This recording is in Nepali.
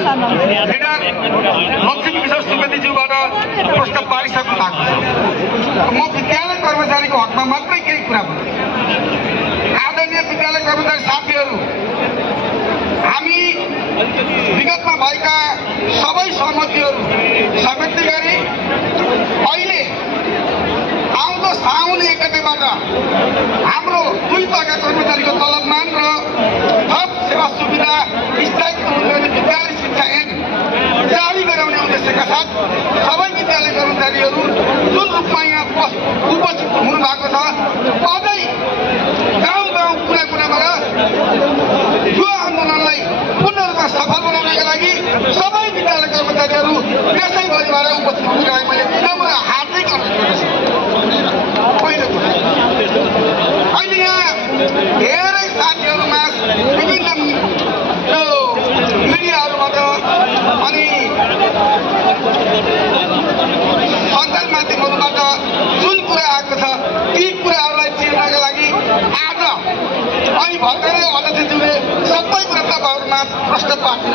लिडर लक्ष्मी किशोर सुवेदीज्यूबाट प्रस्ताव पारिसक्नु भएको छ। म विद्यालय कर्मचारीको हकमा मात्रै केही कुरा भन्छु। आदरणीय विद्यालय कर्मचारी साथीहरू, हामी विगतमा भएका सबै सहमतिहरू समेट्ने गरी अहिले आउँदो साउन 1 गतेबाट हाम्रो 2 तहका कर्मचारीको तलबमान र थप सेवा सुविधा स्थायित्व हुने विद्यालय शिक्षा ऐन जारी गराउने उद्देश्यका साथ सबै विद्यालय कर्मचारीहरू जुन रूपमा यहाँ उपस्थित हुनु भएको छ, अझै गाउँ गाउँ कुना कुनाबाट यो आन्दोलनलाई पूर्ण रूपमा सफल बनाउनका लागि सबै विद्यालय कर्मचारीहरू देशैभरिबाट उपस्थित हुनुका लागि मैले विनम्र हार्दिक अनुरोध गर्दछु। पहिलो कुरा, अहिले यहाँ धेरै साथीहरूमा विभिन्न मिडियाहरूबाट अनि सञ्चार माध्यमहरूबाट जुन कुरा आएको छ ती कुराहरूलाई चिर्नका लागि आज अनि भर्खरै अध्यक्षज्यूले सबै कुरा तपाईँहरूमा प्रश्न पार्नु